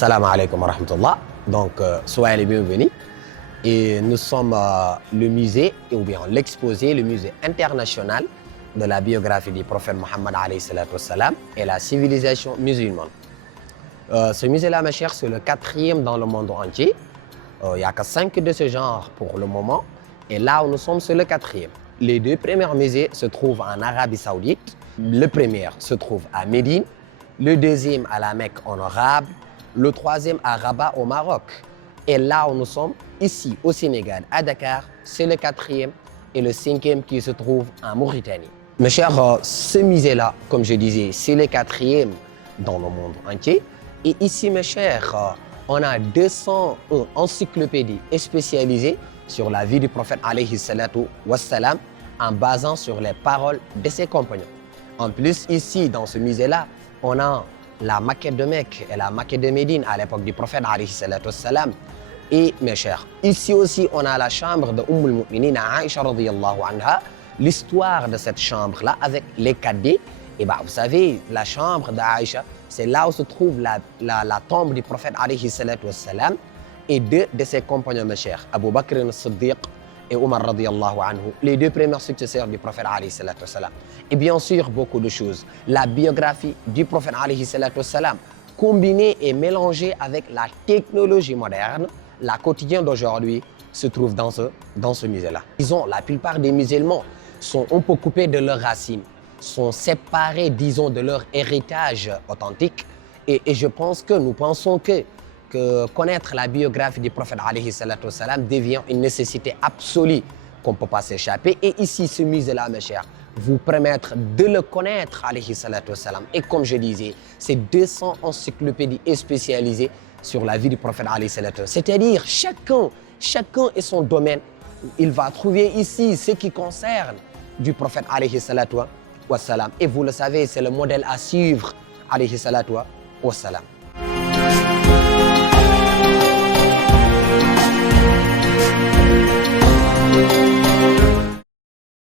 Salam alaikum wa rahmatullah. Donc, soyez les bienvenus. Et nous sommes le musée, ou bien l'exposé, le musée international de la biographie du prophète Mohammed alayhi salatu wassalam et la civilisation musulmane. Ce musée-là, mes chers, c'est le 4e dans le monde entier. Il n'y a que 5 de ce genre pour le moment. Et là où nous sommes, c'est le 4e. Les 2 premiers musées se trouvent en Arabie Saoudite. Le premier se trouve à Médine. Le 2e à la Mecque honorable. Le 3e à Rabat au Maroc. Et là où nous sommes, ici au Sénégal, à Dakar, c'est le 4e et le 5e qui se trouve en Mauritanie. Mes chers, ce musée-là, comme je disais, c'est le 4e dans le monde entier. Et ici, mes chers, on a 200 encyclopédies spécialisées sur la vie du prophète alayhi salatu wassalam en basant sur les paroles de ses compagnons. En plus, ici, dans ce musée-là, on a la maquette de Mecque et la maquette de Médine à l'époque du prophète alayhi salatu wassalam. Et mes chers, ici aussi, on a la chambre de al-Mu'minin Aïcha radiyallahu anha, l'histoire de cette chambre-là avec les cadets. Et bien, vous savez, la chambre d'Aïcha, c'est là où se trouve la tombe du prophète alayhi salatu wassalam et 2 de ses compagnons, mes chers, Abu Bakr al-Siddiq et Omar radiyallahu anhu, les 2 premiers successeurs du prophète alayhi salatu wassalam. Et bien sûr, beaucoup de choses. La biographie du prophète alayhi salatu wassalam, combinée et mélangée avec la technologie moderne, la quotidienne d'aujourd'hui se trouve dans ce musée-là. Disons, la plupart des musulmans sont un peu coupés de leurs racines, sont séparés, disons, de leur héritage authentique. Et je pense que nous pensons que connaître la biographie du prophète alayhi salatu wassalam devient une nécessité absolue qu'on ne peut pas s'échapper. Et ici, ce musée-là, mes chers, vous permettre de le connaître alayhi salatu wassalam. Et comme je disais, c'est 200 encyclopédies spécialisées sur la vie du prophète alayhi salatu wassalam. C'est-à-dire, chacun et son domaine. Il va trouver ici ce qui concerne du prophète alayhi salatu wassalam. Et vous le savez, c'est le modèle à suivre alayhi salatu wassalam.